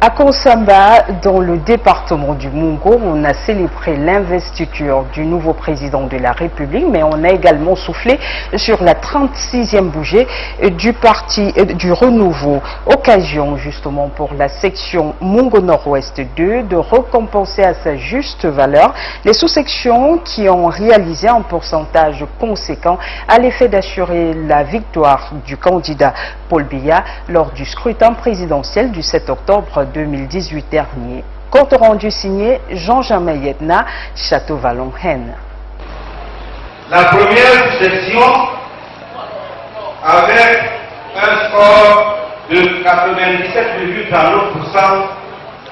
À Konsamba, dans le département du Mungo, on a célébré l'investiture du nouveau président de la République, mais on a également soufflé sur la 36e bougie du parti du renouveau. Occasion justement pour la section Mungo Nord-Ouest 2 de récompenser à sa juste valeur les sous-sections qui ont réalisé un pourcentage conséquent à l'effet d'assurer la victoire du candidat Paul Biya lors du scrutin présidentiel du 7 octobre 2018 dernier. Compte rendu signé Jean-Jean Mayetna, Château-Vallon-Haine. La première section, avec un score de 97,39%,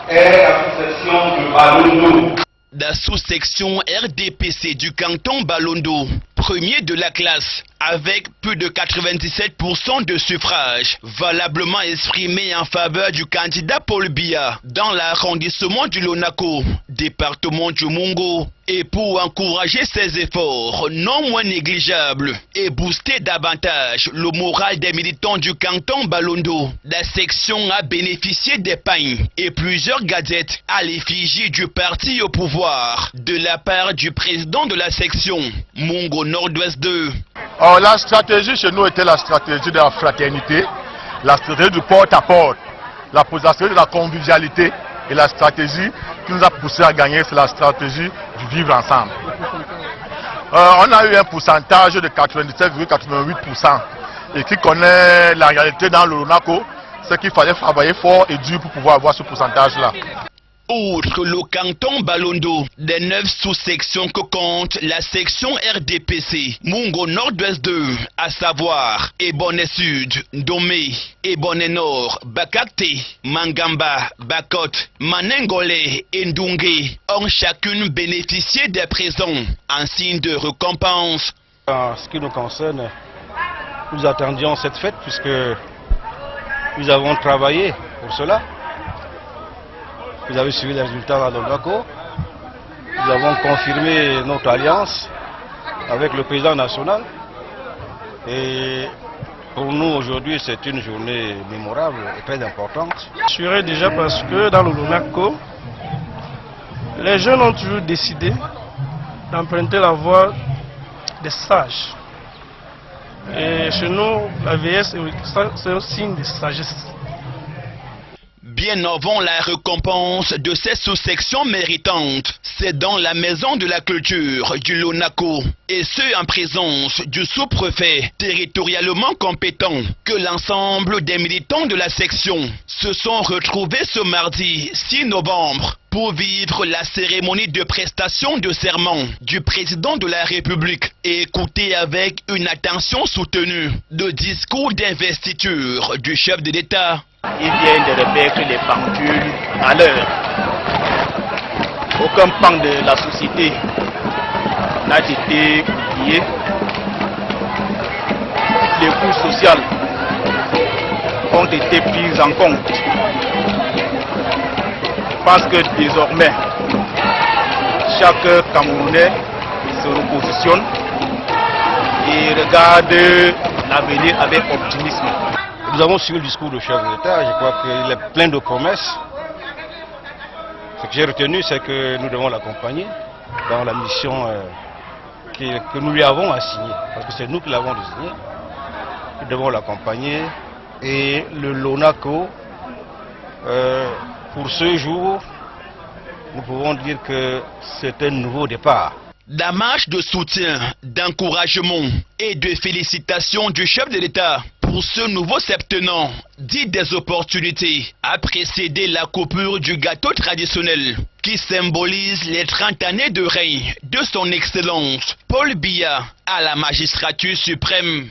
est la sous-section de Balondo. La sous-section RDPC du canton Balondo, premier de la classe, avec plus de 97% de suffrages, valablement exprimés en faveur du candidat Paul Biya dans l'arrondissement du Lonako, département du Mungo, et pour encourager ses efforts non moins négligeables et booster davantage le moral des militants du canton Balondo, la section a bénéficié des pagnes et plusieurs gadgets à l'effigie du parti au pouvoir de la part du président de la section, Mungo Nord-Ouest 2. La stratégie chez nous était la stratégie de la fraternité, la stratégie du porte-à-porte, la stratégie de la convivialité et la stratégie qui nous a poussé à gagner, c'est la stratégie du vivre ensemble. On a eu un pourcentage de 97,88% et qui connaît la réalité dans le Lonako, c'est qu'il fallait travailler fort et dur pour pouvoir avoir ce pourcentage-là. Outre le canton Balondo, des 9 sous-sections que compte la section RDPC, Mungo Nord-Ouest 2, à savoir Ebonne Sud, Domé, Ebonne Nord, Bakakte, Mangamba, Bakot, Manengole et Ndunge, ont chacune bénéficié des présents en signe de récompense. En ce qui nous concerne, nous attendions cette fête puisque nous avons travaillé pour cela. Vous avez suivi les résultats dans le Lonako. Nous avons confirmé notre alliance avec le président national. Et pour nous aujourd'hui, c'est une journée mémorable et très importante. Assuré déjà parce que dans le Lonako, les jeunes ont toujours décidé d'emprunter la voie des sages. Et chez nous, la vieillesse, c'est un signe de sagesse. Bien avant la récompense de ces sous-sections méritantes, c'est dans la maison de la culture du Lonako, et ce en présence du sous-préfet territorialement compétent, que l'ensemble des militants de la section se sont retrouvés ce mardi 6 novembre pour vivre la cérémonie de prestation de serment du président de la République et écouter avec une attention soutenue le discours d'investiture du chef de l'État. Il vient de remettre les pendules à l'heure. Aucun pan de la société n'a été oublié. Les coûts sociaux ont été pris en compte. Parce que désormais, chaque Camerounais se repositionne et regarde l'avenir avec optimisme. Nous avons suivi le discours du chef de l'État, je crois qu'il est plein de promesses. Ce que j'ai retenu, c'est que nous devons l'accompagner dans la mission que nous lui avons assignée, parce que c'est nous qui l'avons désignée. Nous devons l'accompagner et le Lonako, pour ce jour, nous pouvons dire que c'est un nouveau départ. La marche de soutien, d'encouragement et de félicitations du chef de l'État pour ce nouveau septenant, dit des opportunités, a précédé la coupure du gâteau traditionnel qui symbolise les 30 années de règne de son Excellence Paul Biya à la magistrature suprême.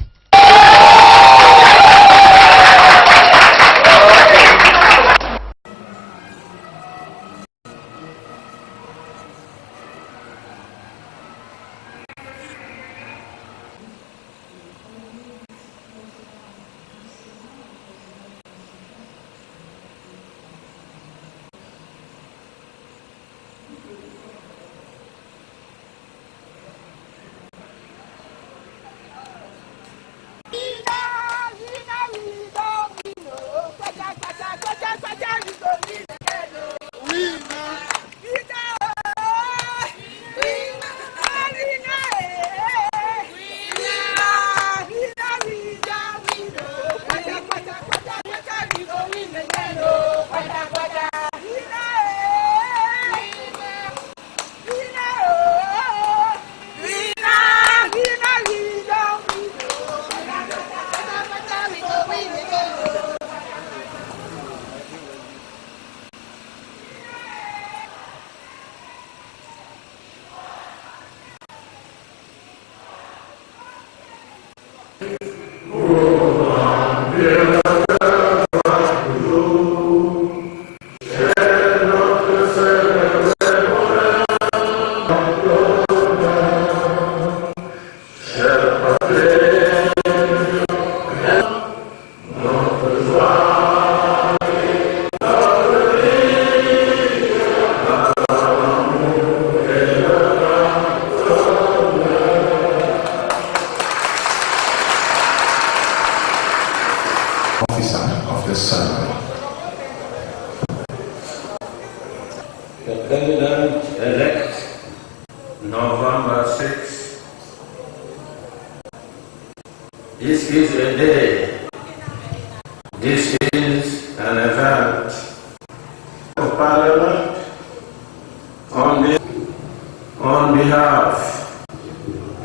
the President-elect, November 6. This is a day. This is an event of Parliament on behalf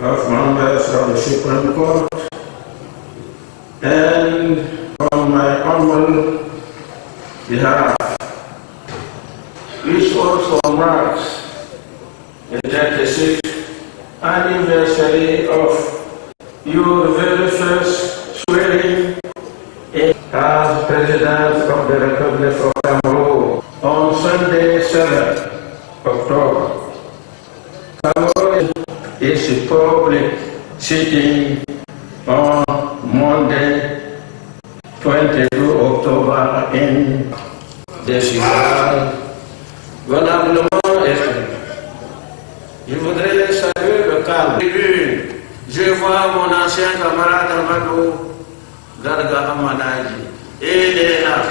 of members of the Supreme Court and on my humble behalf, which also marks the 36th anniversary of your very first swearing in as President of the Republic of Cameroon on Sunday, 7th October. Cameroon is a public sitting on Monday, 22 October in the Cigale. Honorablement exprimé. Je voudrais saluer le calme. Je vois mon ancien camarade Amadou Garga Amanaji. Et il est là.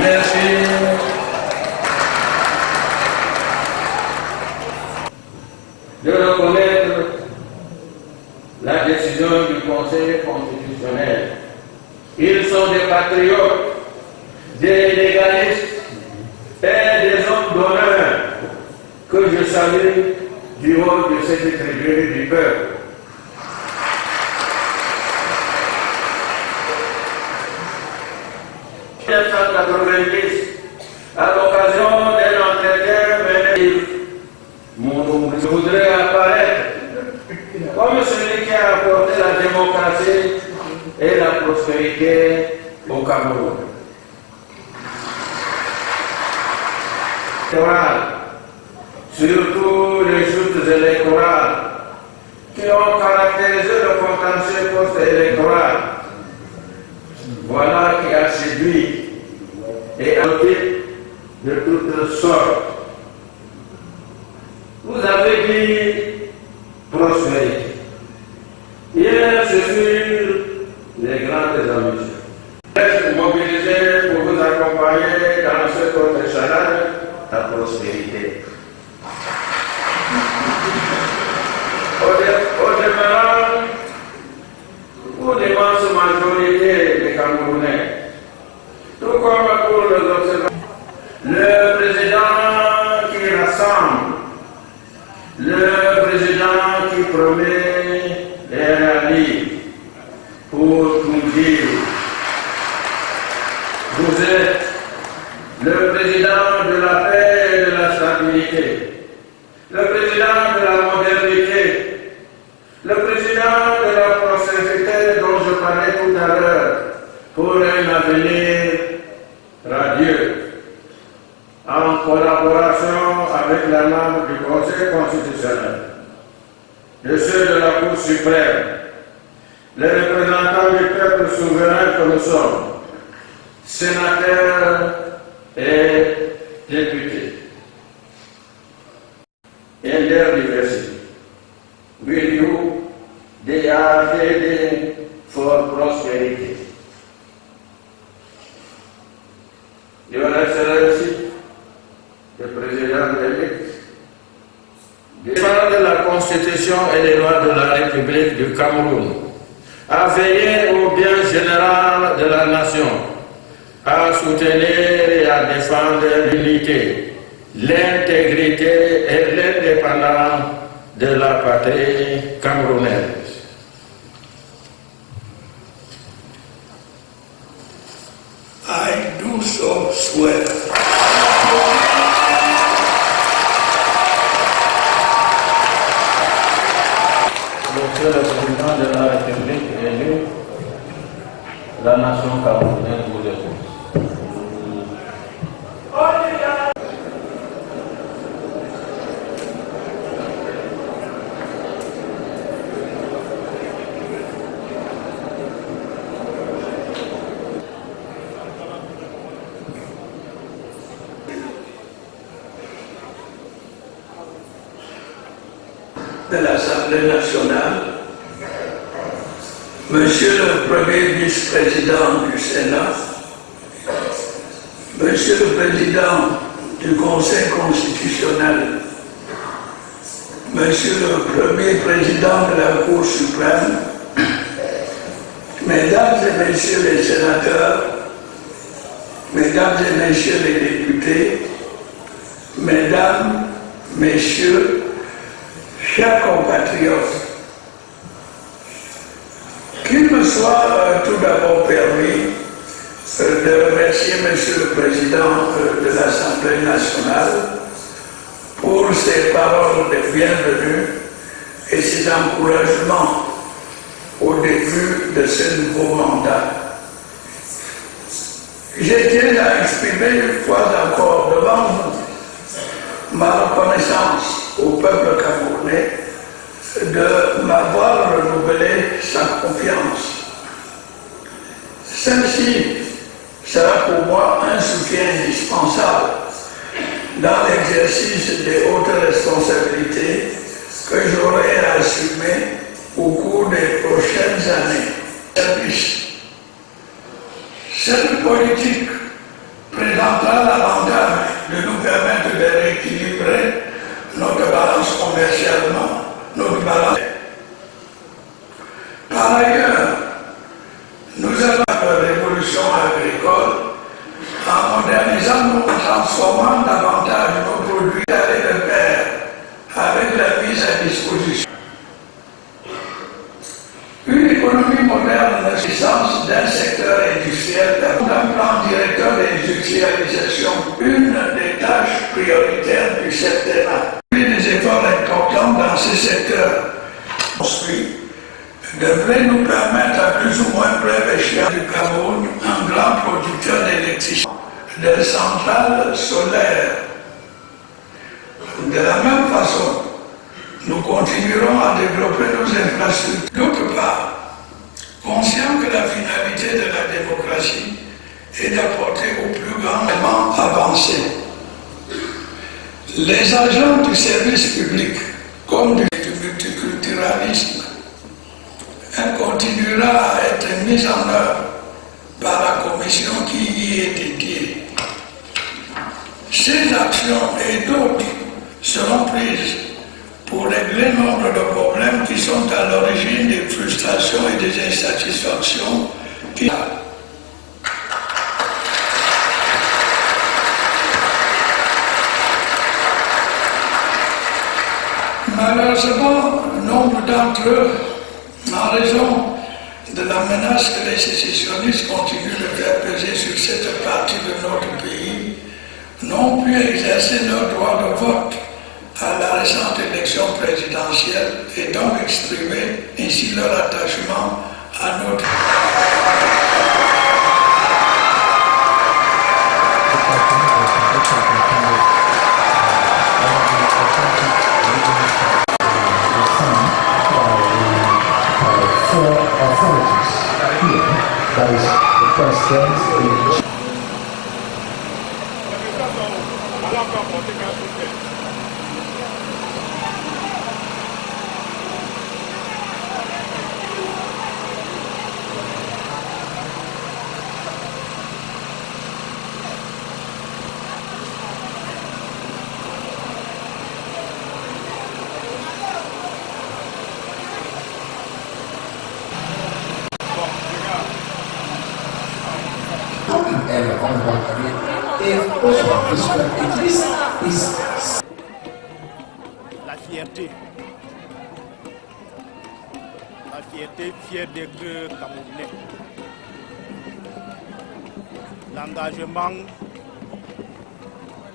Merci. De reconnaître la décision du Conseil constitutionnel. Ils sont des patriotes, des légalistes et des hommes d'honneur que je salue du haut de cette tribune du peuple. En 1990, à l'occasion d'un entretien mené, je voudrais apparaître comme celui qui a apporté la démocratie et la prospérité au Cameroun. Surtout les joutes électorales qui ont caractérisé le contentieux post-électoral. Voilà qui a séduit et adopté de toutes sortes. Vous avez dit prospérité. Hier, ce furent les grandes ambitions. Reste mobilisé pour vous accompagner dans ce autre challenge, la prospérité. Au demeurant, pour l'immense majorité des Camerounais, tout comme pour les observateurs, le président qui rassemble, le président qui promet et réalise, pour tout dire, vous êtes le président de la paix et de la stabilité, le président de la modernité, le président de la prospérité dont je parlais tout à l'heure, pour un avenir radieux, en collaboration avec la membre du Conseil constitutionnel, de ceux de la Cour suprême, les représentants du peuple souverain que nous sommes, sénateurs et députés. In their diversity, will you, they are heading for prosperity. Your Excellency, le Président-élect, défendre la Constitution et les lois de la République du Cameroun, à veiller au bien général de la nation, à soutenir et à défendre l'unité, l'intégrité et l'indépendance de la patrie camerounaise. I do so swear. Monsieur le Président de la République élu, la nation camerounaise vous écoute. De l'Assemblée nationale, Monsieur le Premier vice-président du Sénat, Monsieur le Président du Conseil constitutionnel, Monsieur le Premier Président de la Cour suprême, Mesdames et Messieurs les sénateurs, Mesdames et Messieurs les députés, Mesdames, Messieurs, chers compatriotes, qu'il me soit tout d'abord permis de remercier Monsieur le Président de l'Assemblée nationale pour ses paroles de bienvenue et ses encouragements au début de ce nouveau mandat. Je tiens à exprimer une fois encore devant vous ma reconnaissance au peuple camerounais de m'avoir renouvelé sa confiance. Celle-ci sera pour moi un soutien indispensable dans l'exercice des hautes responsabilités que j'aurai à assumer au cours des prochaines années. Cette politique présentera l'avantage de nous permettre de rééquilibrer notre balance commercialement, notre balance. Par ailleurs, nous avons la révolution agricole en modernisant, nous transformant davantage nos produits avec le pair, avec la mise à disposition. Une économie moderne de puissance d'un secteur industriel, d'un plan directeur d'industrialisation, une des tâches prioritaires du septennat. Des efforts importants dans ce secteur construit devraient nous permettre à plus ou moins brève échéance du Cameroun, un grand producteur d'électricité, de centrales solaires. De la même façon, nous continuerons à développer nos infrastructures. D'autre part, conscient que la finalité de la démocratie est d'apporter au plus grand moment avancé. Les agents du service public, comme du multiculturalisme, continuera à être mis en œuvre par la commission qui y est dédiée. Ces actions et d'autres seront prises pour régler nombre de problèmes qui sont à l'origine des frustrations et des insatisfactions qui... Malheureusement, nombre d'entre eux, en raison de la menace que les sécessionnistes continuent de faire peser sur cette partie de notre pays, n'ont pu exercer leur droit de vote à la récente élection présidentielle et donc exprimer ainsi leur attachement à notre... La fierté. La fierté, fier d'être camerounais. L'engagement,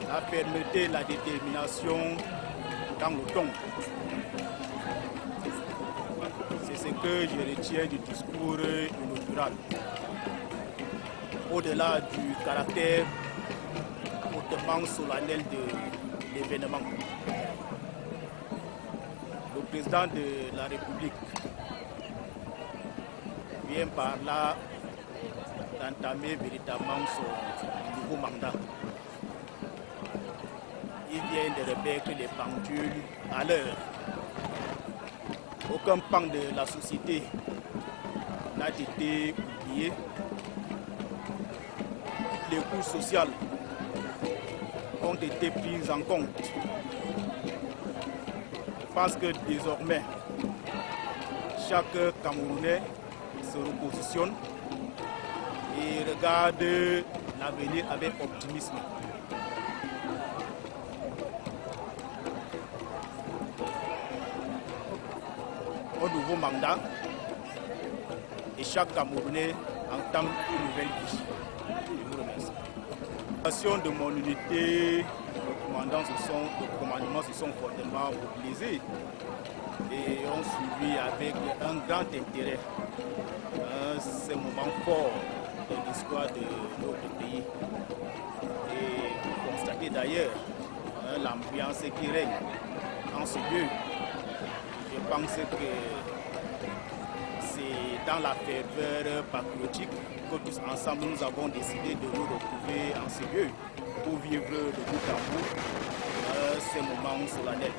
la fermeté, la détermination dans le ton. C'est ce que je retiens du discours inaugural. Au-delà du caractère hautement solennel de l'événement. Le président de la République vient par là d'entamer véritablement son nouveau mandat. Il vient de remettre les pendules à l'heure. Aucun pan de la société n'a été oublié. Les coûts sociaux ont été prises en compte. Je pense que désormais, chaque Camerounais se repositionne et regarde l'avenir avec optimisme. Un nouveau mandat et chaque Camerounais entame une nouvelle vie. Je vous remercie. Les actions de mon unité, le commandement se sont fortement mobilisés et ont suivi avec un grand intérêt ces moments forts de l'histoire de notre pays. Et vous constatez d'ailleurs l'ambiance qui règne en ce lieu. Je pense que c'est dans la ferveur patriotique que tous ensemble nous avons décidé de nous retrouver en ce lieu pour vivre de bout en bout ces moments solennels.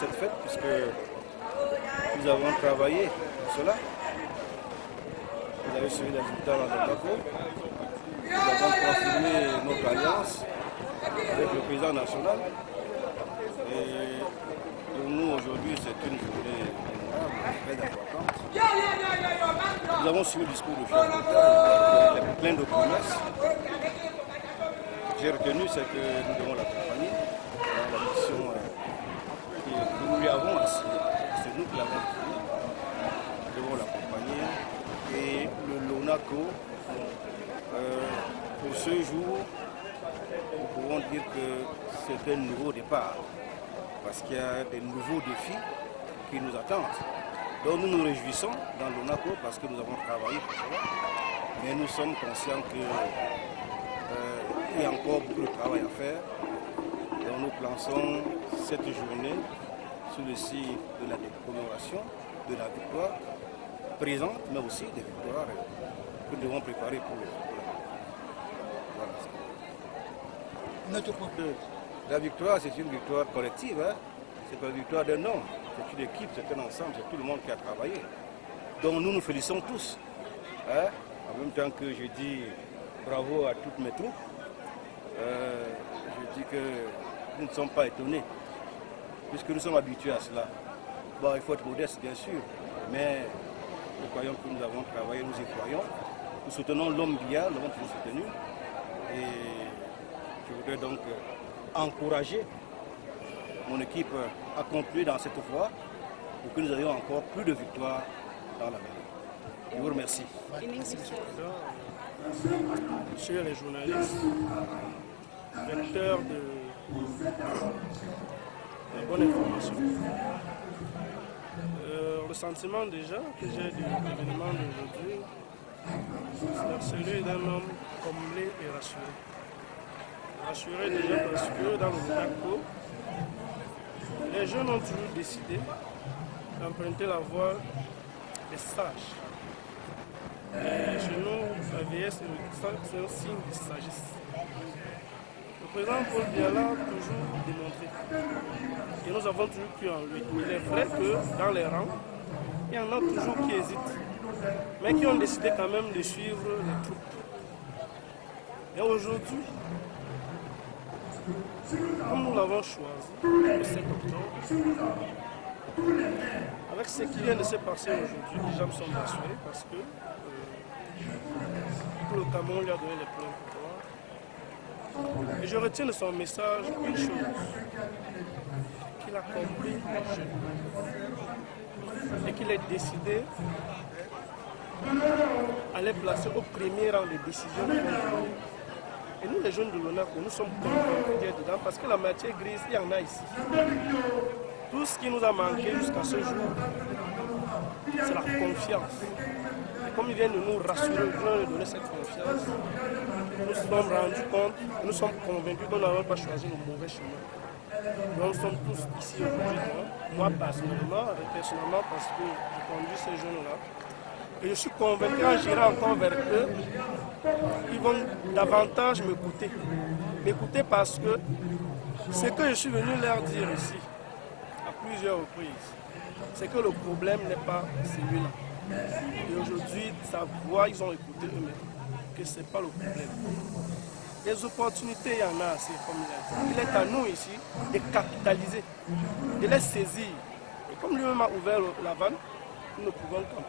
cette fête puisque nous avons travaillé pour cela. Vous avez suivi les résultats dans le Bako. Nous avons confirmé notre alliance avec le président national. Et pour nous aujourd'hui, c'est une journée mémorable, très importante. Nous avons suivi le discours du chef d'État, il est plein de promesses. J'ai retenu ce que nous devons l'accompagner dans la mission que nous lui avons assignée. C'est nous qui l'avons assignée. Nous devons l'accompagner. Et le LONACO, pour ce jour, nous pouvons dire que c'est un nouveau départ. Parce qu'il y a des nouveaux défis qui nous attendent. Donc nous nous réjouissons dans le LONACO parce que nous avons travaillé pour cela. Mais nous sommes conscients qu'il y a encore beaucoup de travail à faire. Donc nous plaçons cette journée sous le signe de la commémoration, de la victoire présente, mais aussi des victoires que nous devons préparer pour la voilà. La victoire, c'est une victoire collective. Hein? C'est pas la victoire d'un homme. C'est une équipe, c'est un ensemble, c'est tout le monde qui a travaillé. Donc nous nous félicitons tous. Hein? En même temps que je dis bravo à toutes mes troupes, je dis que nous ne sommes pas étonnés, puisque nous sommes habitués à cela. Bon, il faut être modeste, bien sûr, mais nous croyons que nous avons travaillé, nous y croyons. Nous soutenons l'homme Biya, nous l'avons toujours soutenu. Et je voudrais donc encourager mon équipe à continuer dans cette voie pour que nous ayons encore plus de victoires dans la mêlée. Je vous remercie. Monsieur les journalistes, vecteurs de bonne information. Le sentiment déjà que j'ai de l'événement d'aujourd'hui, c'est celui d'un homme comblé et rassuré. Rassuré déjà parce que dans le LONACO, les jeunes ont toujours décidé d'emprunter la voie des sages. Et chez nous, la vieillesse, c'est un signe de sagesse. Le président Paul Biya l'a toujours démontré. Et nous avons toujours cru en lui. Il est vrai que dans les rangs, il y en a toujours qui hésitent, mais qui ont décidé quand même de suivre les troupes. Et aujourd'hui, comme nous l'avons choisi le 7 octobre, avec ce qui vient de se passer aujourd'hui, les gens sont rassurés parce que tout le Cameroun lui a donné les pleins pouvoirs. Et je retiens de son message une chose, qu'il a compris les jeunes et qu'il est décidé à les placer au premier rang des décisions. Et nous, les jeunes de l'ONACO, nous sommes convaincus dedans parce que la matière grise, il y en a ici. Tout ce qui nous a manqué jusqu'à ce jour, c'est la confiance. Et comme il vient de nous rassurer, il vient de donner cette confiance, nous nous sommes rendus compte, nous sommes convaincus que nous n'avons pas choisi le mauvais chemin. Donc, nous sommes tous ici aujourd'hui. Moi, personnellement, parce que je conduis ces jeunes-là. Et je suis convaincu quand j'irai encore vers eux, ils vont davantage m'écouter. M'écouter parce que ce que je suis venu leur dire ici, à plusieurs reprises, c'est que le problème n'est pas celui-là. Et aujourd'hui, sa voix, ils ont écouté eux-mêmes, que ce n'est pas le problème. Les opportunités, il y en a assez, comme il a dit. Il est à nous ici de capitaliser, de les saisir. Et comme lui-même a ouvert la vanne, nous ne pouvons qu'en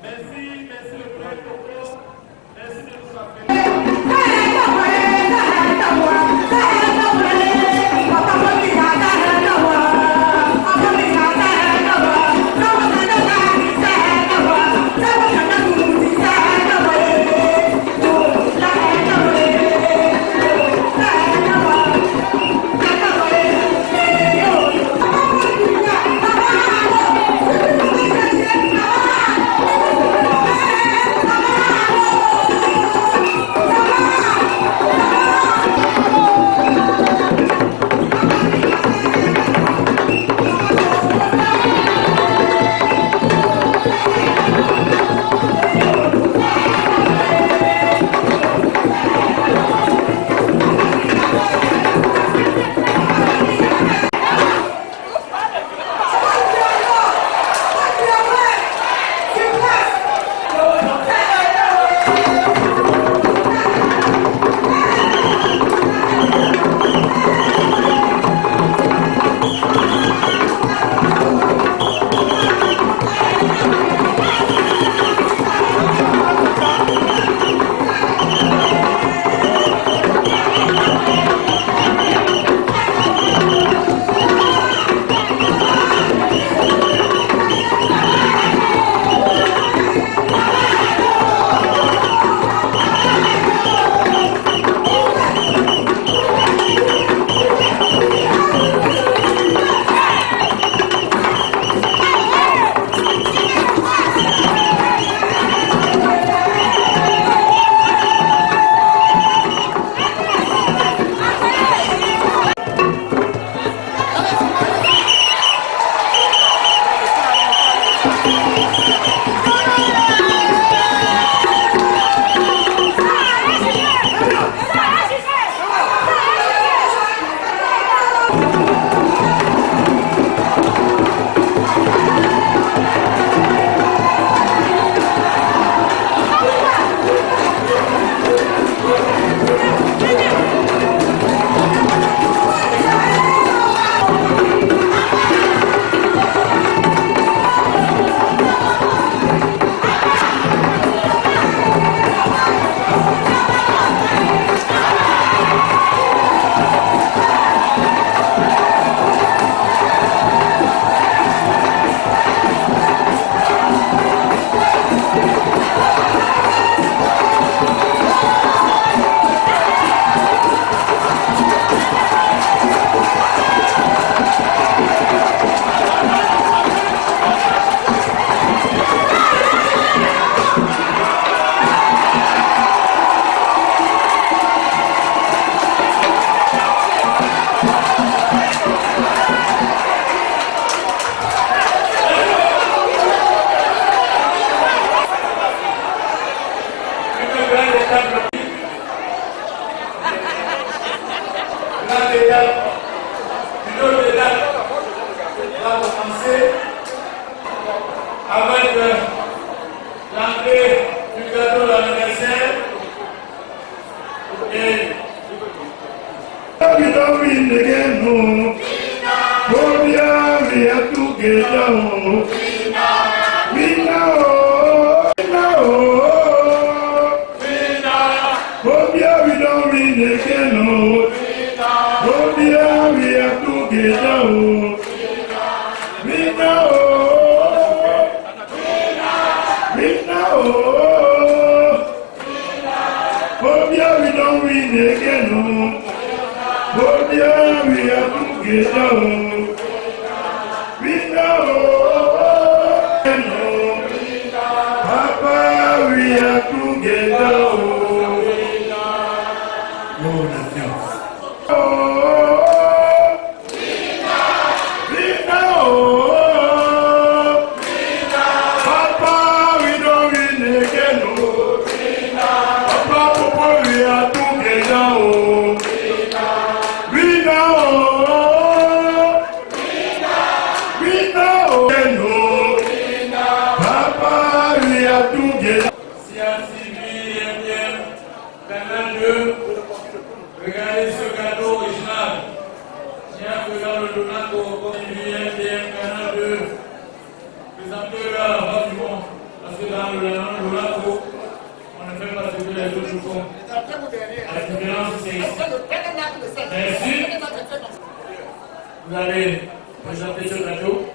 Vous allez présenter ce gâteau.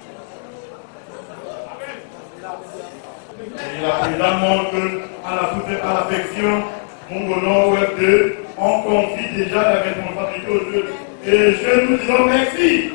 Et la présidente montre à l'affection, mon honneur Web 2, on confie déjà la responsabilité aux deux. Et je nous disons merci.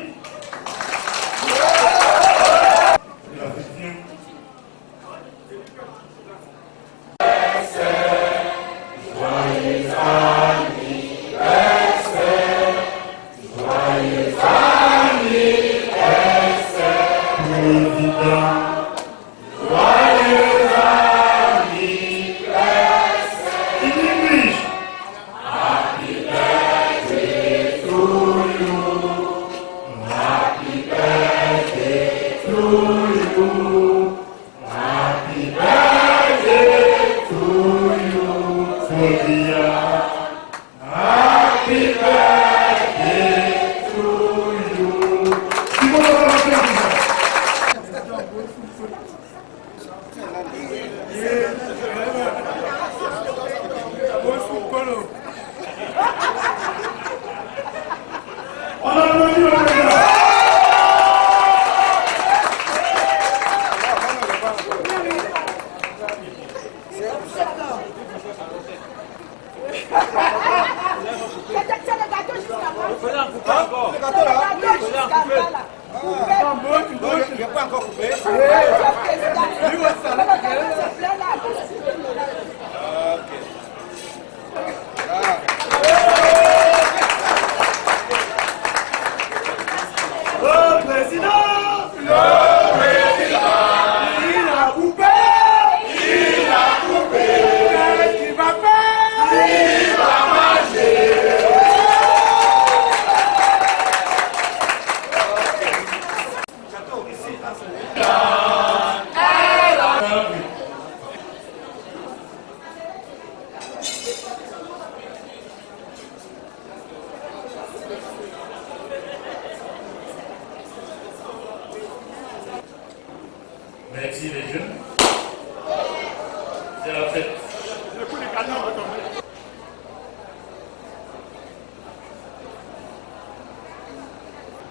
Merci les jeunes. C'est la fête.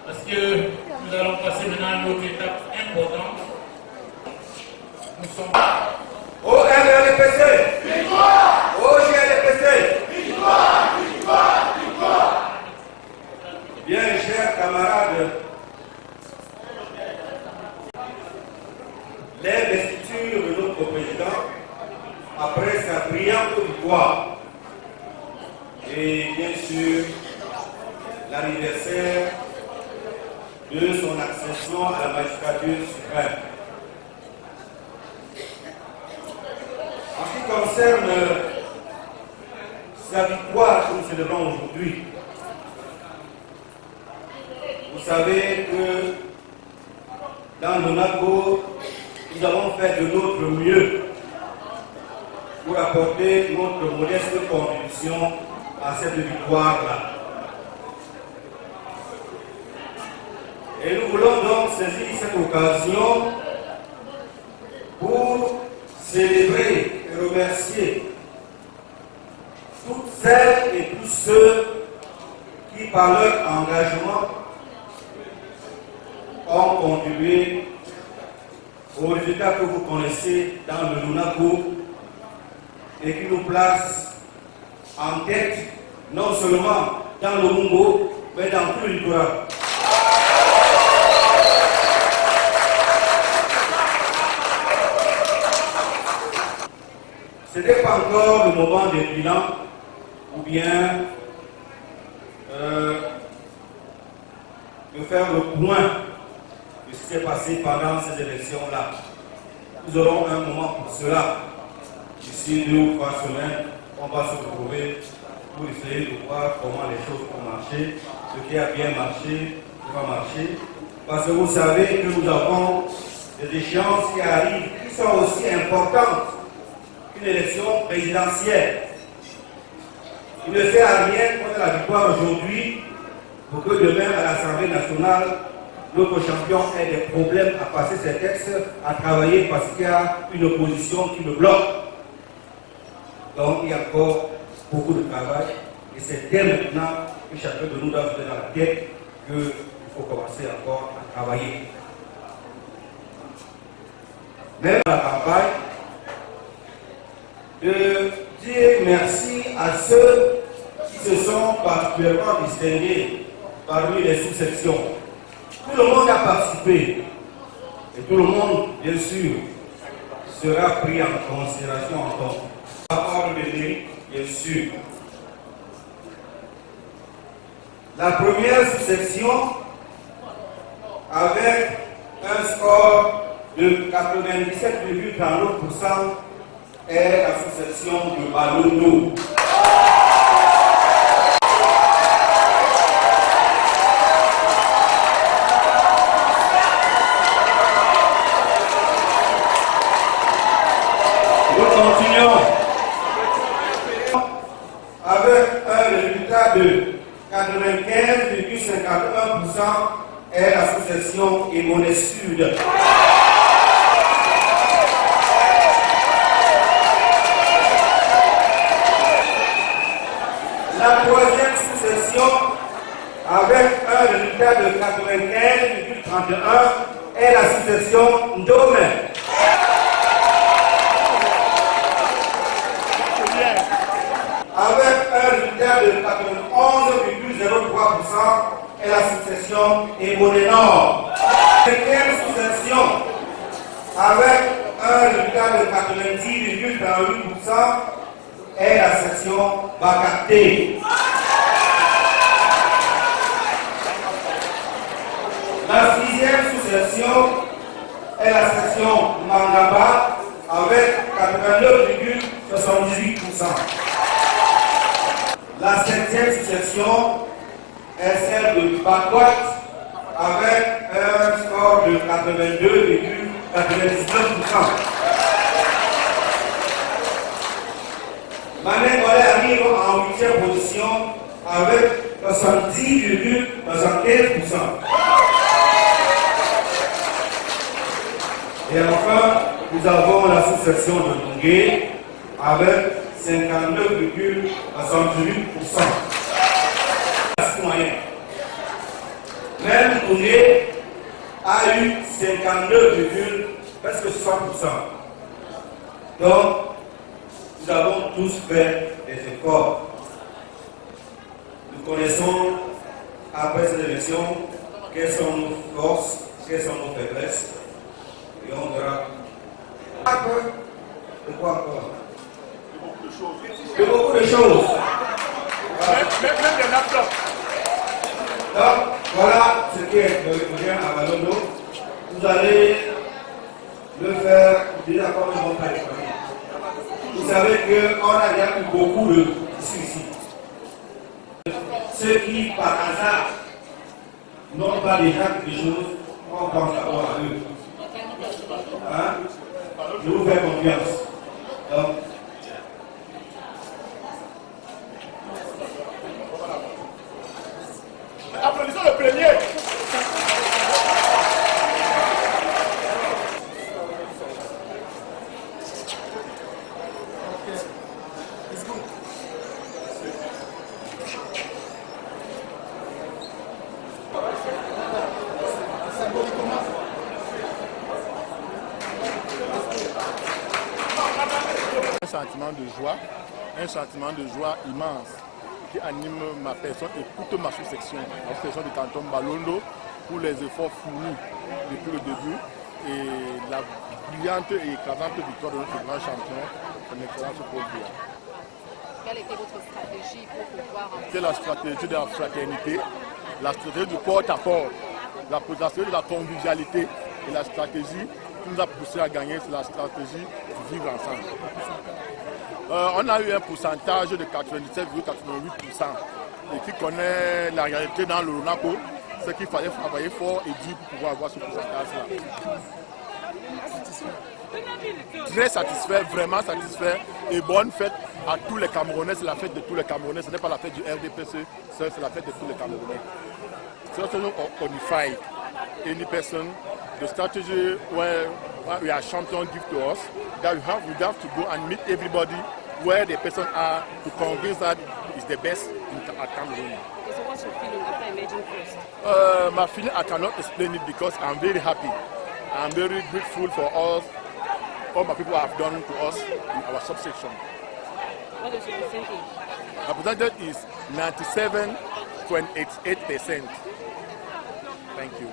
Parce que nous allons passer maintenant à une autre étape importante. Nous sommes au MRDPC, victoire! Au GLDPC, victoire! Victoire! Victoire! Bien, chers camarades, l'investiture de notre président, après sa brillante victoire, et bien sûr l'anniversaire de son accession à la magistrature suprême. En ce qui concerne sa victoire que nous célébrons aujourd'hui, vous savez que dans le Monaco, nous avons fait de notre mieux pour apporter notre modeste contribution à cette victoire-là. Et nous voulons donc saisi cette occasion pour célébrer et remercier toutes celles et tous ceux qui, par leur engagement, ont contribué aux résultats que vous connaissez dans le Lunako et qui nous placent en tête, non seulement dans le Mungo, mais dans tout le littoral. Ce n'est pas encore le moment des bilans ou bien de faire le point de ce qui s'est passé pendant ces élections-là. Nous aurons un moment pour cela. D'ici 2 ou 3 semaines, on va se retrouver pour essayer de voir comment les choses vont marcher, ce qui a bien marché, ce qui va marcher. Parce que vous savez que nous avons des échéances qui arrivent, qui sont aussi importantes qu'une élection présidentielle. Il ne fait à rien qu'on ait la victoire aujourd'hui pour que demain à l'Assemblée nationale, notre champion ait des problèmes à passer ses textes, à travailler parce qu'il y a une opposition qui le bloque. Donc il y a encore beaucoup de travail et c'est dès maintenant que chacun de nous doit se mettre dans la tête qu'il faut commencer encore à travailler. Même dans la campagne, de dire merci à ceux qui se sont particulièrement distingués parmi les sous-sections. Tout le monde a participé et tout le monde, bien sûr, sera pris en considération en tant rapport de mérite, bien sûr. La première sous-section, avec un score de 97,39%, est la sous-section de Balondo. Nous continuons avec un résultat de 95,51% est la sous-section Émoné Sud. La troisième sous-section, avec un résultat de 95,31, est la sous-section Ndome. Avec un résultat de 91,03%, est la sous-section Émoné Nord. La cinquième sous-section, avec un résultat de 90,38%, est la section Bakaté. La sixième sous-section est la section Mangaba avec 89,78%. La septième sous-section est celle de Bakwat avec un score de 82,99%. Mané Olé arrive en 8e position avec 70,75%. Et enfin, nous avons la sous-section de Nungé avec 59,68%. Même Nungé a eu 59, presque 60%. Donc, nous avons tous fait des efforts. Nous connaissons, après cette élection, quelles sont nos forces, quelles sont nos faiblesses. Et on verra. De quoi encore? De beaucoup de choses. Même des laptops. Donc, voilà ce qui est le lien à Balondo. Vous allez le faire déjà comme un bon travail. Vous savez qu'on a déjà eu beaucoup de suicides. Ceux qui, par hasard, n'ont pas déjà quelque chose, on pense d'abord à eux. Hein? Je vous fais confiance. Donc, applaudissons le premier. sentiment de joie immense qui anime ma personne et toute ma sous-section, la sous-section du canton Balondo, pour les efforts fournis depuis le début et la brillante et écrasante victoire de notre grand champion, son excellence Paul Biya. Quelle était votre stratégie pour pouvoir... C'est la stratégie de la fraternité, la stratégie du porte-à-porte, la stratégie de la convivialité et la stratégie qui nous a poussé à gagner, c'est la stratégie du vivre ensemble. On a eu un pourcentage de 97,88% et qui connaît la réalité dans le Lonako, c'est qu'il fallait travailler fort et dur pour pouvoir avoir ce pourcentage-là. Très satisfait, vraiment satisfait et bonne fête à tous les Camerounais. C'est la fête de tous les Camerounais, ce n'est pas la fête du RDPC, c'est la fête de tous les Camerounais. So to unify any person, the strategy where we are champion give to us, that we have to go and meet everybody where the person are to convince that is the best at Cameroon. So what's your feeling after emerging first? My feeling, I cannot explain it because I'm very happy. I'm very grateful for all my people have done to us in our subsection. What is your percentage? My percentage is 97.88%. Thank you.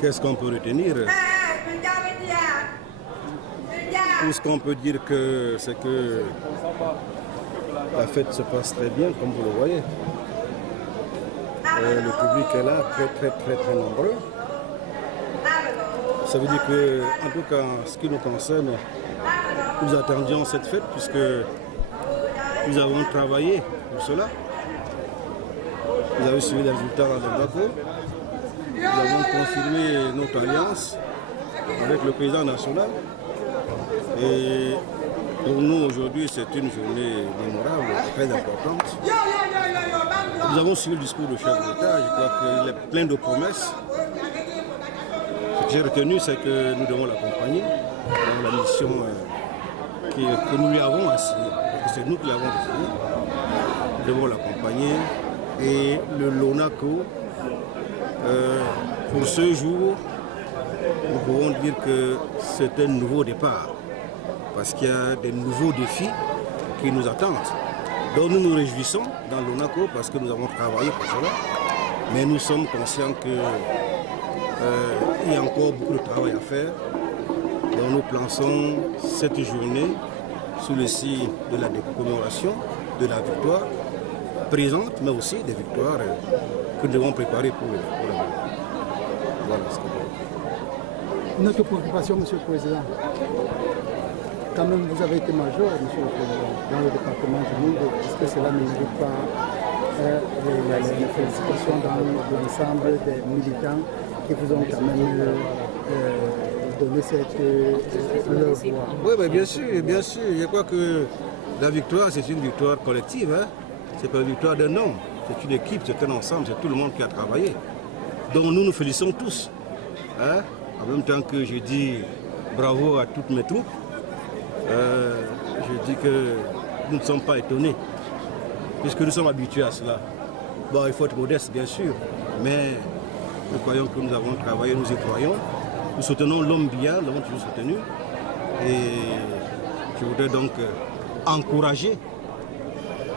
Qu'est-ce qu'on peut retenir? Tout ce qu'on peut dire c'est que la fête se passe très bien, comme vous le voyez. Le public est là, très nombreux. Ça veut dire que, en tout cas, en ce qui nous concerne, nous attendions cette fête puisque nous avons travaillé pour cela. Vous avez suivi les résultats dans le Bako. Nous avons confirmé notre alliance avec le président national. Et pour nous, aujourd'hui, c'est une journée mémorable, très importante. Nous avons suivi le discours du chef d'État. Je crois qu'il est plein de promesses. Ce que j'ai retenu, c'est que nous devons l'accompagner dans la mission que nous lui avons assignée. Parce que c'est nous qui l'avons assignée. Nous devons l'accompagner. Et le LONACO, pour ce jour, nous pouvons dire que c'est un nouveau départ. Parce qu'il y a des nouveaux défis qui nous attendent. Donc nous nous réjouissons dans le LONACO parce que nous avons travaillé pour cela. Mais nous sommes conscients qu'il y a encore beaucoup de travail à faire. Donc nous plaçons cette journée sous le signe de la commémoration de la victoire présente, mais aussi des victoires que nous devons préparer pour l'avenir. Voilà ce que je veux dire. Notre préoccupation, Monsieur le Président, quand même vous avez été major, Monsieur le Président, dans le département du Mungo. Est-ce que cela ne mérite pas les félicitations dans l'ensemble des militants qui vous ont quand même donné leur voix? Oui, mais bien sûr. Je crois que la victoire, c'est une victoire collective. Hein? Ce n'est pas une victoire d'un homme. C'est une équipe, c'est un ensemble, c'est tout le monde qui a travaillé. Donc nous nous félicitons tous. Hein? En même temps que je dis bravo à toutes mes troupes, je dis que nous ne sommes pas étonnés, puisque nous sommes habitués à cela. Bon, il faut être modeste, bien sûr, mais nous croyons que nous avons travaillé, nous y croyons. Nous soutenons l'homme Biya, nous l'avons toujours soutenu. Et je voudrais donc encourager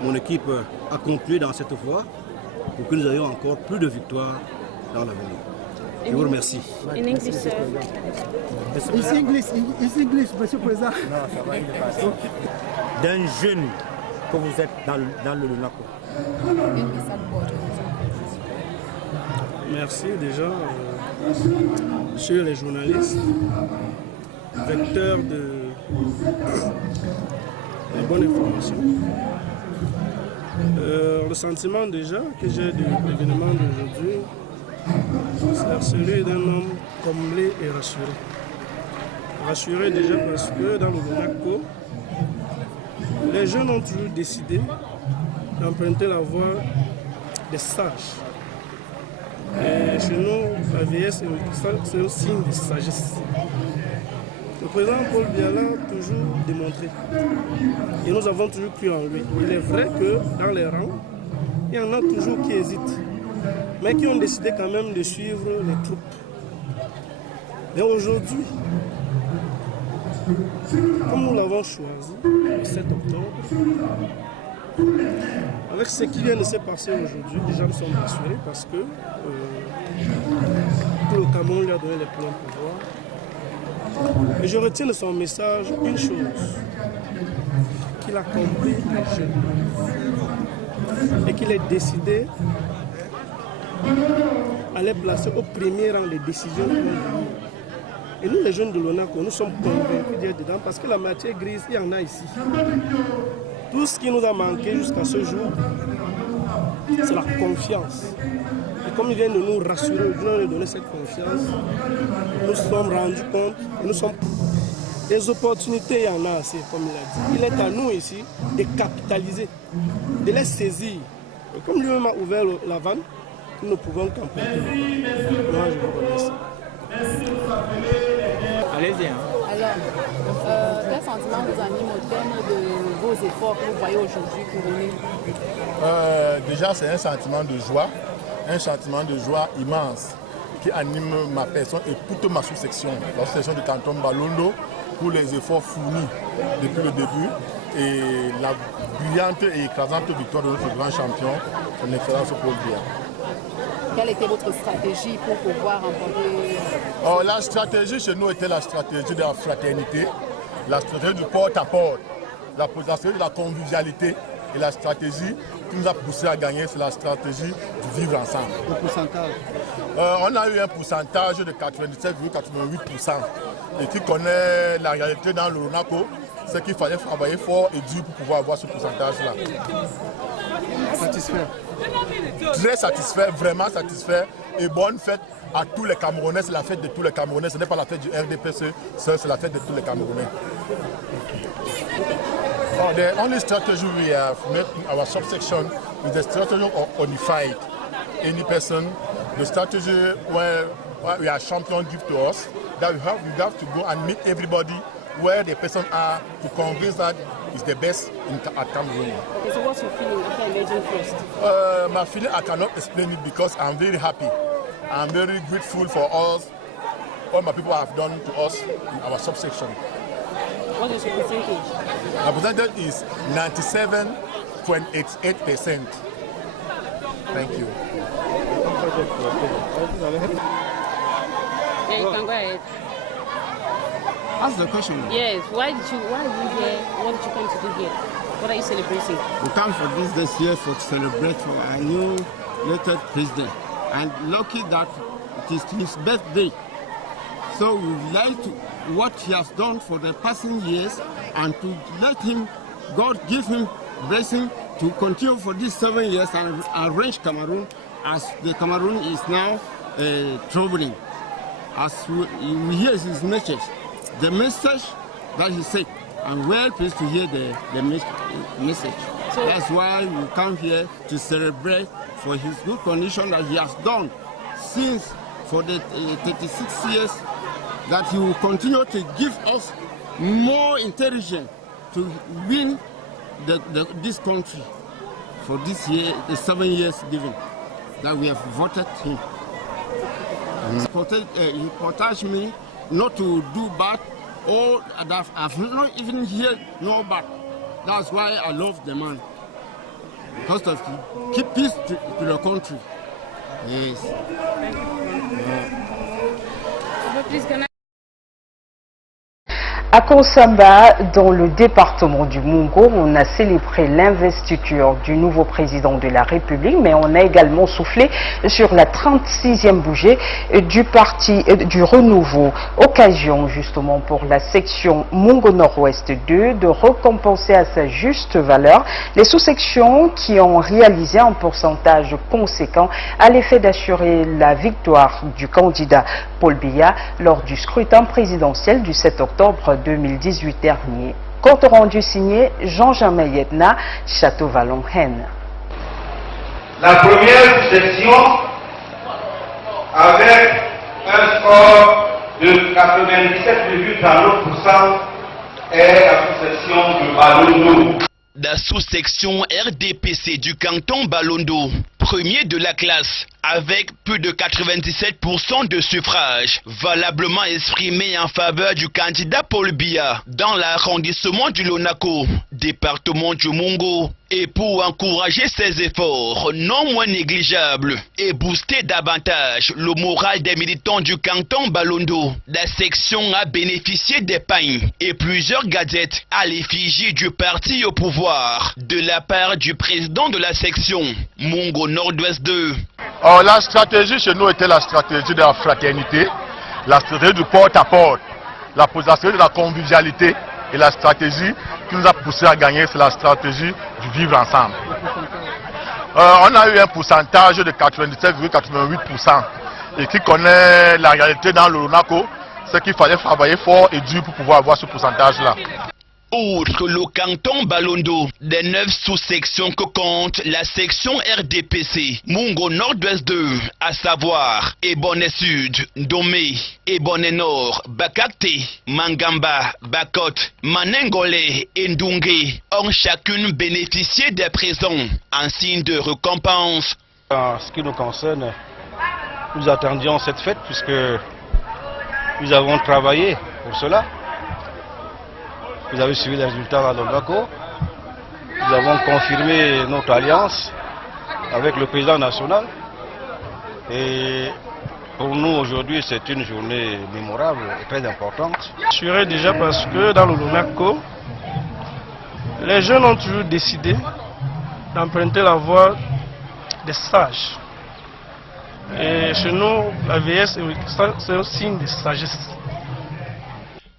mon équipe à continuer dans cette voie pour que nous ayons encore plus de victoires dans l'avenir. Je vous remercie. In English, sir. It's English, Monsieur le Président. Non, ça va, il est passé. D'un jeune que vous êtes dans le LONACO. Merci déjà, monsieur les journalistes, vecteurs de bonne information. Le sentiment déjà que j'ai de l'événement d'aujourd'hui, c'est celui d'un homme comblé et rassuré. Rassuré déjà parce que dans le LONACO, les jeunes ont toujours décidé d'emprunter la voie des sages. Et chez nous, la vieillesse, c'est un signe de sagesse. Le président Paul Biya l'a toujours démontré. Et nous avons toujours cru en lui. Il est vrai que dans les rangs, il y en a toujours qui hésitent, mais qui ont décidé quand même de suivre les troupes. Et aujourd'hui, comme nous l'avons choisi, le 7 octobre, avec ce qui vient de se passer aujourd'hui, déjà nous sommes rassurés parce que tout le Cameroun lui a donné les pleins pouvoirs. Et je retiens de son message une chose, qu'il a compris les jeunes et qu'il est décidé à les placer au premier rang des décisions. Et nous, les jeunes de LONACO, nous sommes convaincus d'être dedans parce que la matière grise, il y en a ici. Tout ce qui nous a manqué jusqu'à ce jour, c'est la confiance. Et comme il vient de nous rassurer, de nous donner cette confiance, nous nous sommes rendus compte, et nous sommes... Des opportunités, il y en a assez, comme il a dit. Il est à nous ici de capitaliser, de les saisir. Et comme lui-même a ouvert la vanne, nous pouvons camper. Moi, je vous remercie. Allez-y. Alors, quel sentiment vous anime au terme de vos efforts que vous voyez aujourd'hui couronner? Déjà, c'est un sentiment de joie immense qui anime ma personne et toute ma sous-section, la sous-section du canton Balondo, pour les efforts fournis depuis le début et la brillante et écrasante victoire de notre grand champion, son Excellence Paul Biya. Quelle était votre stratégie pour pouvoir remporter? La stratégie chez nous était la stratégie de la fraternité, la stratégie du porte-à-porte, la stratégie de la convivialité et la stratégie qui nous a poussé à gagner, c'est la stratégie du vivre ensemble. Le pourcentage? On a eu un pourcentage de 97,88%. Et qui connaît la réalité dans le Lonako, c'est qu'il fallait travailler fort et dur pour pouvoir avoir ce pourcentage-là. Satisfait? Très satisfait, vraiment satisfait. Et bonne fête à tous les Camerounais. C'est la fête de tous les Camerounais. Ce n'est pas la fête du RDPC, c'est la fête de tous les Camerounais. The only strategy we have made in our subsection is the strategy of unified any person. The strategy where we are champion give to us that we have to go and meet everybody where the person are to convince that is the best at Cameroon. Okay, so what's your feeling after emerging first? My feeling, I cannot explain it because I'm very happy. I'm very grateful for all my people have done to us in our subsection. What is your percentage? My percentage is 97.88%. Thank you. Yeah, you can go ahead. Ask the question. Yes. Why are you here? What did you come to do here? What are you celebrating? We come for this year to celebrate for our new elected president. And lucky that it is his birthday. So we would like to what he has done for the passing years and to let him, God give him blessing to continue for these 7 years and arrange Cameroon as the Cameroon is now traveling. As we hear his message, the message that he said, I'm well pleased to hear the message. So that's why we come here to celebrate for his good condition that he has done since for the 36 years, that he will continue to give us more intelligence to win this country for this year, the 7 years given that we have voted him. He protects me not to do bad, or that I've not even heard no bad. That's why I love the man. Because of keep peace to the country. Yes. Please, can I... À Konsamba, dans le département du Mungo, on a célébré l'investiture du nouveau président de la République, mais on a également soufflé sur la 36e bougie du parti du renouveau. Occasion justement pour la section Mungo Nord-Ouest 2 de récompenser à sa juste valeur les sous-sections qui ont réalisé un pourcentage conséquent à l'effet d'assurer la victoire du candidat Paul Biya lors du scrutin présidentiel du 7 octobre 2018 dernier. Compte rendu signé Jean-Jean Mayetna, Château-Vallon-Haine. La première section avec un score de 97,39% est la sous-section de Balondo. La sous-section RDPC du canton Balondo, premier de la classe, avec plus de 97% de suffrages, valablement exprimés en faveur du candidat Paul Biya dans l'arrondissement du Lonako, département du Mungo, et pour encourager ses efforts non moins négligeables et booster davantage le moral des militants du canton Balondo, la section a bénéficié des pagnes et plusieurs gadgets à l'effigie du parti au pouvoir de la part du président de la section, Mungo Nord-Ouest 2. La stratégie chez nous était la stratégie de la fraternité, la stratégie du porte-à-porte, la stratégie de la convivialité et la stratégie qui nous a poussé à gagner, c'est la stratégie du vivre ensemble. On a eu un pourcentage de 97,88%. Et qui connaît la réalité dans le Lonako, c'est qu'il fallait travailler fort et dur pour pouvoir avoir ce pourcentage-là. Outre le canton Balondo, des 9 sous-sections que compte la section RDPC, Mungo Nord-Ouest 2, à savoir Ebonne Sud, Domé, Ebonne Nord, Bakakte, Mangamba, Bakot, Manengole et Ndunge, ont chacune bénéficié des présents en signe de récompense. En ce qui nous concerne, nous attendions cette fête puisque nous avons travaillé pour cela. Vous avez suivi les résultats dans l'Olgako. Nous avons confirmé notre alliance avec le président national. Et pour nous aujourd'hui, c'est une journée mémorable et très importante. Je serais déjà parce que dans le Lonako, les jeunes ont toujours décidé d'emprunter la voie des sages. Et chez nous, la vieillesse, c'est un signe de sagesse.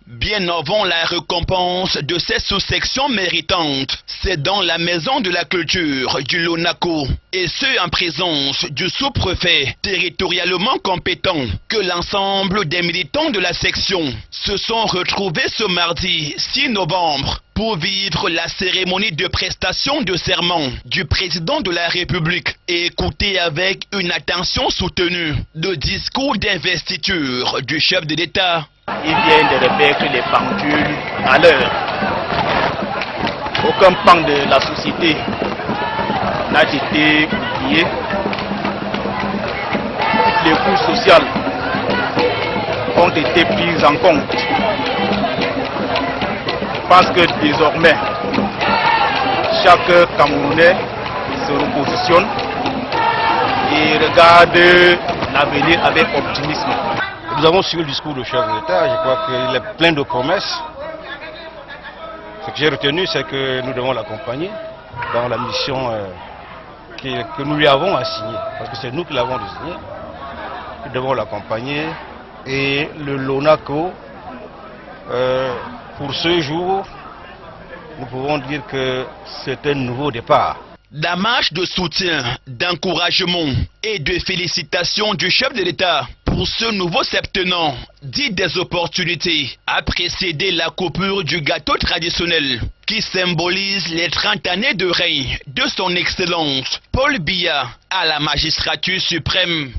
Bien avant la récompense de ces sous-sections méritantes, c'est dans la maison de la culture du Lonako, et ce en présence du sous-préfet territorialement compétent, que l'ensemble des militants de la section se sont retrouvés ce mardi 6 novembre pour vivre la cérémonie de prestation de serment du président de la République et écouter avec une attention soutenue le discours d'investiture du chef de l'État. Il vient de remettre les pendules à l'heure. Aucun pan de la société n'a été oublié. Les coûts sociaux ont été pris en compte. Je pense que désormais, chaque Camerounais se repositionne et regarde l'avenir avec optimisme. Nous avons suivi le discours du chef de l'État, je crois qu'il est plein de promesses. Ce que j'ai retenu, c'est que nous devons l'accompagner dans la mission que nous lui avons assignée, parce que c'est nous qui l'avons désignée. Nous devons l'accompagner et le Lonako, pour ce jour, nous pouvons dire que c'est un nouveau départ. La marche de soutien, d'encouragement et de félicitations du chef de l'État pour ce nouveau septenant, dit des opportunités, a précédé la coupure du gâteau traditionnel qui symbolise les 30 années de règne de son Excellence Paul Biya à la magistrature suprême.